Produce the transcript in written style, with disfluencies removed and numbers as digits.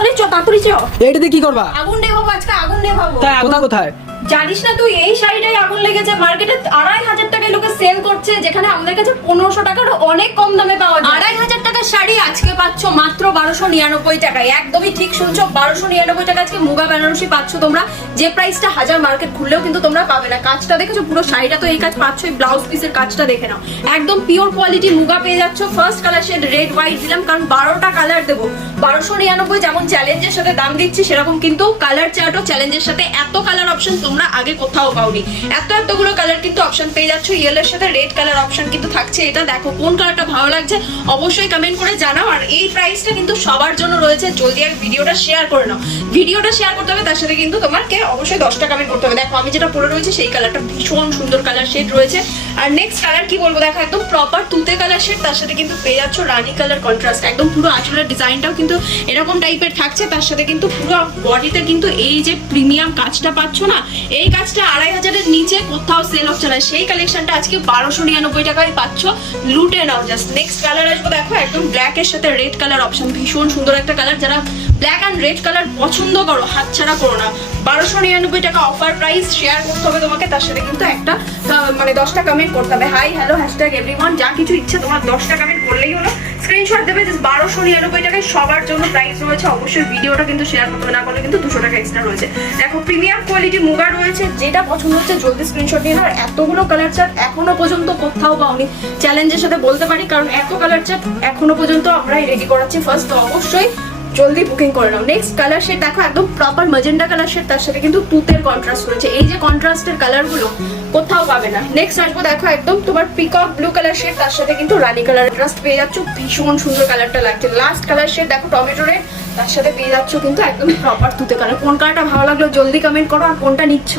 তাড়াতাড়ি চ। এইটাতে কি করবা? আগুন নেভাবো আজকে, আগুন নেভাবো। তাই আগুন কোথায়? জানিস না তুই এই শাড়িটাই আগুন লেগেছে, মার্কেটে 2500 টাকায় লোকে সেল করছে, যেখানে আমাদের কাছে 1500 টাকার অনেক কম দামে পাওয়া যায়। 2500 টাকার শাড়ি আজকে পাচ্ছ মাত্র 1299 টাকায়। একদমই ঠিক শুনছো, 1299 টাকা আজকে মুগা বেনারসি পাচ্ছ তোমরা, যে প্রাইসটা হাজার মার্কেট খুললেও কিন্তু তোমরা পাবে না। কাজটা দেখেছো, পুরো শাড়িটা তো এই কাজ পাচ্ছ, এই ব্লাউজ পিসের কাজটা দেখে নাও, একদম পিওর কোয়ালিটি মুগা পেয়ে যাচ্ছ। First colour shade red white দিলাম, কারণ 12টা কালার দেবো। 1299 যেমন চ্যালেঞ্জের সাথে দাম দিচ্ছি, সেরকম কিন্তু কালার চার্টও চ্যালেঞ্জের সাথে। এত কালার অপশন তোমরা আগে কোথাও পাওনি, এতগুলো কালার কিন্তু অপশন পেয়ে যাচ্ছ। ইয়েলোর সাথে রেড কালার অপশন কিন্তু থাকছে। এটা দেখো কোন কালারটা ভালো লাগছে অবশ্যই কমেন্ট করে জানাও। আর এই প্রাইসটা কিন্তু সবার জন্য রয়েছে, জলদি আর ভিডিওটা শেয়ার করে নাও। ভিডিওটা শেয়ার করতে হবে, তার সাথে কিন্তু তোমাকে অবশ্যই 10টা কমেন্ট করতে হবে। দেখো আমি যেটা পরে রয়েছে সেই কালারটা ভীষণ সুন্দর কালার শেড রয়েছে। আর নেক্সট কালার কি বলবো, দেখো একদম প্রপার তুতে কালার শেড, তার সাথে কিন্তু পেয়ে যাচ্ছ রানী কালার কন্ট্রাস্ট। একদম পুরো আঁচলের ডিজাইনটাও কিন্তু এরকম টাইপের থাকছে, তার সাথে কিন্তু পুরো বডিতে কিন্তু এই যে প্রিমিয়াম কাজটা পাচ্ছ না, এই কাজটা 2500 এর নিচে কোথাও সেল হচ্ছে না। সেই কালেকশনটা আজকে 1299 টাকায় পাচ্ছ, লুটে নাও জাস্ট। নেক্সট কালার আসবো, দেখো একদম ব্ল্যাক এর সাথে রেড কালার অপশন, ভীষণ সুন্দর একটা কালার। যারা ব্ল্যাক অ্যান্ড রেড কালার পছন্দ করো, হাতছাড়া করো না। 1299 টাকা অফার প্রাইস, শেয়ার করতে হবে তোমাকে, তার সাথে কিন্তু একটা মানে 10টা কমেন্ট করতে হবে, হাই হ্যালো হ্যাশট্যাগ এভরিওয়ান, যা কিছু ইচ্ছে তোমার 10টা কমেন্ট করলেই হলো। স্ক্রিনশট দেবে, জাস্ট 1299 টাকায় সবার জন্য প্রাইস রয়েছে। অবশ্যই ভিডিওটা কিন্তু শেয়ার করতে হবে, না করলে কিন্তু 200 টাকা এক্সট্রা রয়েছে। দেখো প্রিমিয়াম কোয়ালিটি মুগা রয়েছে, যেটা পছন্দ হচ্ছে জলদি স্ক্রিনশট নিয়ে নাও। আর এতগুলো কালার চার্ট এখনো পর্যন্ত কোথাও পাওনি, চ্যালেঞ্জের সাথে বলতে পারি, কারণ এত কালার চার্ট এখনো পর্যন্ত আমরাই রেডি করাচ্ছি ফার্স্ট। তো অবশ্যই জলদি বুকিং করে নাও। নেক্সট কালার শেড দেখো একদম প্রপার ম্যাজেন্টা কালার শেড, তার সাথে কিন্তু তুতের কন্ট্রাস্ট রয়েছে। এই যে কন্ট্রাস্টের কালারগুলো কোথাও পাবে না। নেক্সট আসবো, দেখো একদম তোমার পিকক ব্লু কালার শেড, তার সাথে কিন্তু রানী কালার কন্ট্রাস্ট পেয়ে যাচ্ছ, ভীষণ সুন্দর কালারটা লাগছে। লাস্ট কালার শেড দেখো টমেটো রেড, তার সাথে পেয়ে যাচ্ছ কিন্তু একদম প্রপার তুতে কালার। কোন কালারটা ভালো লাগলো জলদি কমেন্ট করো, আর কোনটা নিচ্ছ।